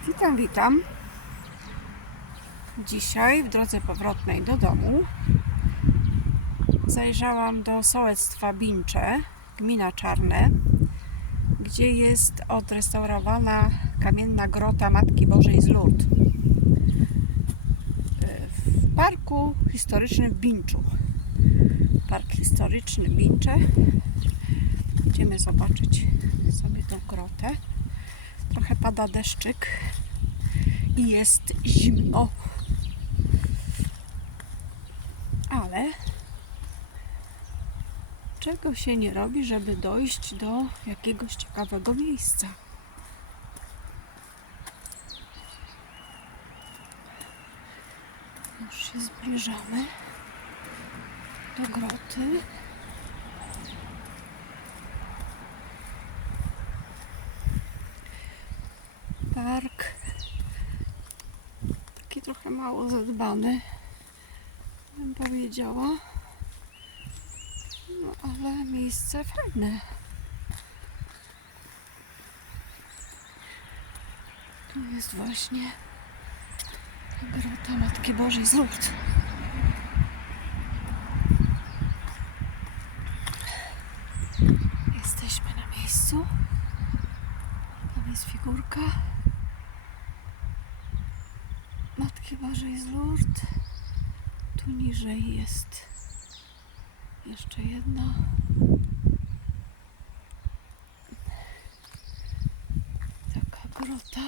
Witam, witam. Dzisiaj w drodze powrotnej do domu zajrzałam do sołectwa Bincze, gmina Czarne, gdzie jest odrestaurowana kamienna grota Matki Bożej z Lourdes. W parku historycznym w Binczu. Park historyczny Bincze. Idziemy zobaczyć sobie tą grotę. Trochę pada deszczyk i jest zimno. Ale czego się nie robi, żeby dojść do jakiegoś ciekawego miejsca. Już się zbliżamy do groty. Park taki trochę mało zadbany, bym powiedziała. No ale miejsce fajne. Tu jest właśnie grota Matki Bożej z Lourdes. Jesteśmy na miejscu. Tam jest figurka Matki Bożej z Lourdes. Tu niżej jest jeszcze jedna. Taka grota.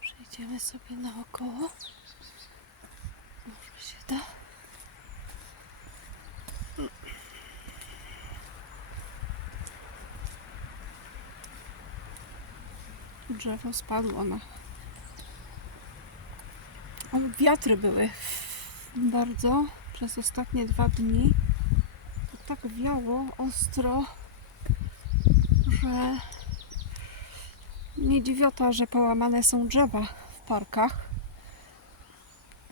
Przejdziemy sobie naokoło. Może się da. Drzewo spadło na. Ale wiatry były bardzo przez ostatnie dwa dni. To tak wiało ostro, że nie dziwiota, że połamane są drzewa w parkach,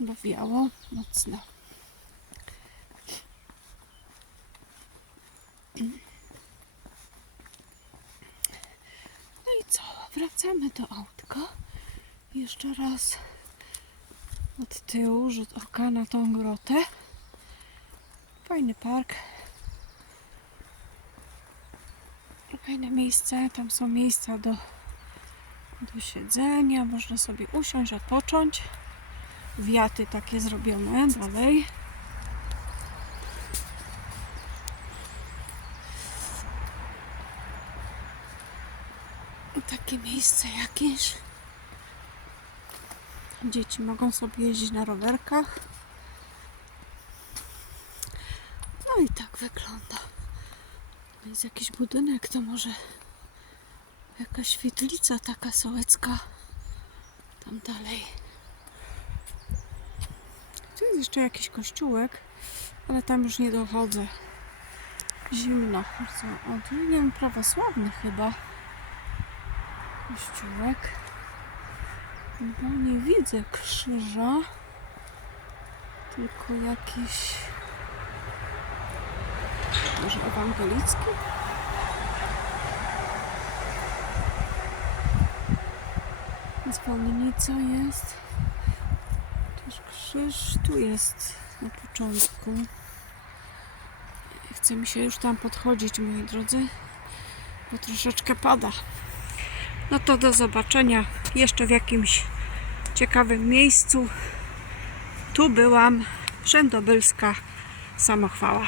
bo wiało mocno. No i co? Wracamy do autka. Jeszcze raz od tyłu rzut oka na tą grotę. Fajny park. Fajne miejsce. Tam są miejsca do, do siedzenia. Można sobie usiąść, odpocząć. Wiaty takie zrobione dalej. Takie miejsce jakieś. Dzieci mogą sobie jeździć na rowerkach. No i tak wygląda. To jest jakiś budynek, to może jakaś świetlica taka sołecka. Tam dalej. Tu jest jeszcze jakiś kościółek, ale tam już nie dochodzę. Zimno. Co? O, tu nie wiem, prawosławny chyba. Kościółek. No nie widzę krzyża, tylko jakiś może ewangelicki? Dzwonnica jest. Też krzyż tu jest na początku. Chce mi się już tam podchodzić, moi drodzy, bo troszeczkę pada. No to do zobaczenia jeszcze w jakimś ciekawym miejscu. Tu byłam, Wszędobylska samochwała.